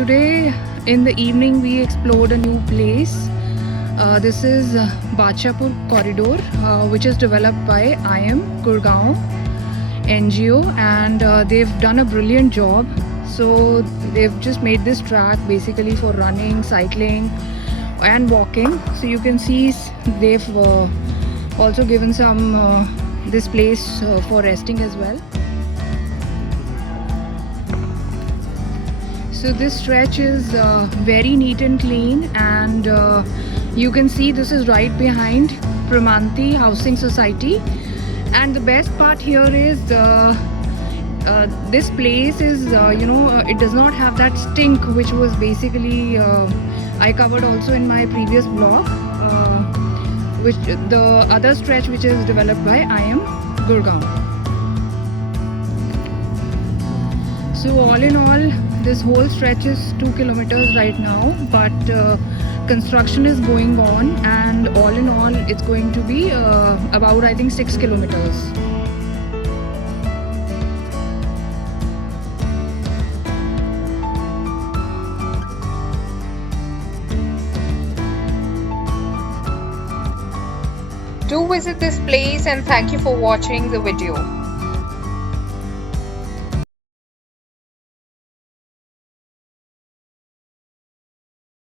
today in the evening we explored a new place. This is Badshahpur Corridor, which is developed by IM Gurugram NGO, and they've done a brilliant job. So they've just made this track basically for running, cycling and walking. So you can see they've also given some this place for resting as well. So this stretch is very neat and clean, and you can see this is right behind Primanti Housing Society. And the best part here is this place is it does not have that stink which was basically I covered also in my previous blog, which the other stretch which is developed by IM Gurugram. So all in all, this whole stretch is 2 kilometers right now, but construction is going on, and all in all it's going to be about I think 6 kilometers. Do visit this place, and thank you for watching the video.